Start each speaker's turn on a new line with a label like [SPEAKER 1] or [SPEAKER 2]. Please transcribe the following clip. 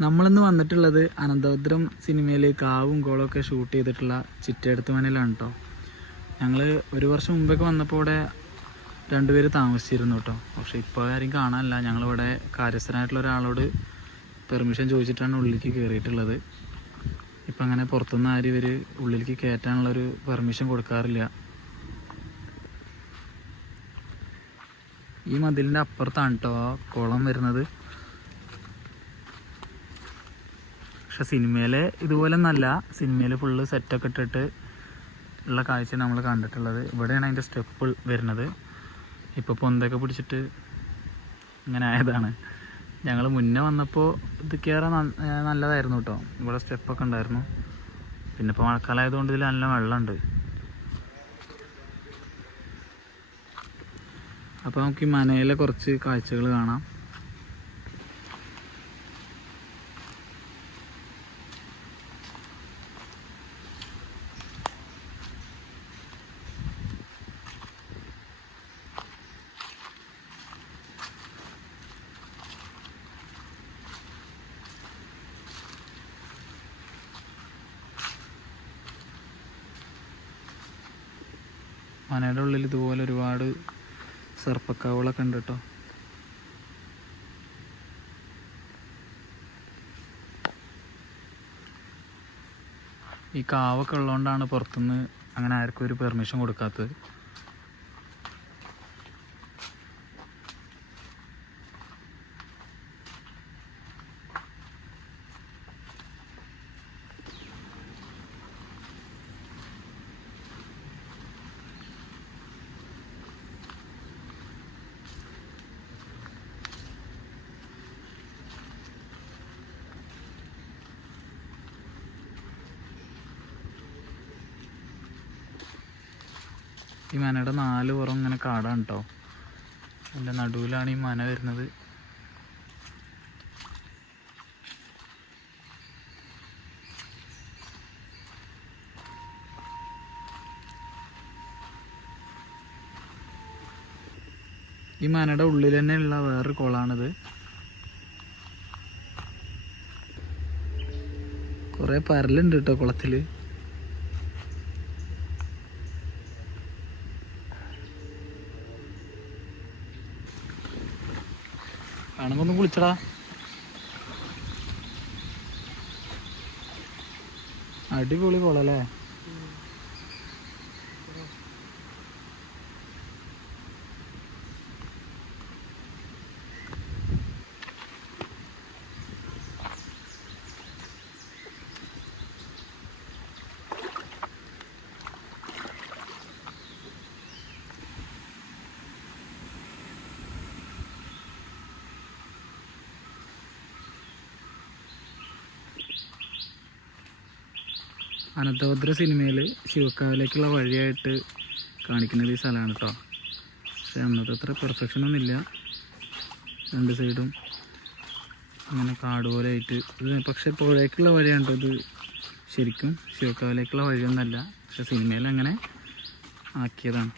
[SPEAKER 1] നമ്മളിന്ന് വന്നിട്ടുള്ളത് അനന്തഭദ്രം സിനിമയിൽ കാവും കോളൊക്കെ ഷൂട്ട് ചെയ്തിട്ടുള്ള ചിറ്റെടുത്ത് മനയിലാണ് കേട്ടോ ഞങ്ങൾ ഒരു വർഷം മുമ്പൊക്കെ വന്നപ്പോൾ ഇവിടെ രണ്ടുപേര് താമസിച്ചിരുന്നു കേട്ടോ പക്ഷേ ഇപ്പോൾ ആരും കാണാനില്ല. ഞങ്ങളിവിടെ കാര്യസ്ഥനായിട്ടുള്ള ഒരാളോട് പെർമിഷൻ ചോദിച്ചിട്ടാണ് ഉള്ളിലേക്ക് കയറിയിട്ടുള്ളത് ഇപ്പം അങ്ങനെ പുറത്തുനിന്ന് ആരും ഇവർ ഉള്ളിലേക്ക് കയറ്റാനുള്ളൊരു പെർമിഷൻ കൊടുക്കാറില്ല. ഈ മതിലിന്റെ അപ്പുറത്താണ് കേട്ടോ കുളം വരുന്നത്. പക്ഷെ സിനിമയിലെ ഇതുപോലെ ഒന്നല്ല. സിനിമയിൽ ഫുള്ള് സെറ്റൊക്കെ ഇട്ടിട്ട് ഉള്ള കാഴ്ച നമ്മൾ കണ്ടിട്ടുള്ളത്. ഇവിടെയാണ് അതിന്റെ സ്റ്റെപ്പ് വരുന്നത്. ഇപ്പോൾ പൊന്തൊക്കെ പിടിച്ചിട്ട് ഇങ്ങനെ ആയതാണ്. ഞങ്ങൾ മുന്നേ വന്നപ്പോൾ ഇത് കയറാൻ നല്ലതായിരുന്നു കേട്ടോ ഇവിടെ സ്റ്റെപ്പൊക്കെ ഉണ്ടായിരുന്നു. പിന്നെ ഇപ്പോൾ മഴക്കാലമായതുകൊണ്ട് ഇതിൽ നല്ല വെള്ളമുണ്ട്. അപ്പോൾ നമുക്ക് ഈ മനയിലെ കുറച്ച് കാഴ്ചകൾ കാണാം. മനയുടെ ഉള്ളിൽ ഇതുപോലെ ഒരുപാട് സർപ്പക്കാവുകളൊക്കെ ഉണ്ട് കേട്ടോ ഈ കാവൊക്കെ ഉള്ളതുകൊണ്ടാണ് പുറത്തുനിന്ന് അങ്ങനെ ആർക്കും ഒരു പെർമിഷൻ കൊടുക്കാത്തത്. ഈ മനയുടെ നാല് പുറം ഇങ്ങനെ കാടാണ് കേട്ടോ അതിന്റെ നടുവിലാണ് ഈ മന വരുന്നത്. ഈ മനയുടെ ഉള്ളിൽ തന്നെ ഉള്ള വേറൊരു കുളമാണിത് കുറേ പരലുണ്ട് കേട്ടോ കുളത്തിൽ. കാണുമ്പോ ഒന്ന് കുളിച്ചടാ അടിപൊളി കുളല്ലേ? അനന്തഭദ്ര സിനിമയിൽ ശിവക്കാവിലേക്കുള്ള വഴിയായിട്ട് കാണിക്കുന്നത് ഈ സ്ഥലമാണ് കേട്ടോ പക്ഷെ അന്നത്തെ അത്ര പെർഫെക്ഷൻ ഒന്നുമില്ല. രണ്ട് സൈഡും അങ്ങനെ കാട് പോലെ ആയിട്ട് ഇത് പക്ഷേ പുഴയ്ക്കുള്ള വഴിയാണ് ഇത് ശരിക്കും ശിവക്കാവിലേക്കുള്ള വഴിയൊന്നല്ല. പക്ഷെ സിനിമയിൽ അങ്ങനെ ആക്കിയതാണ്.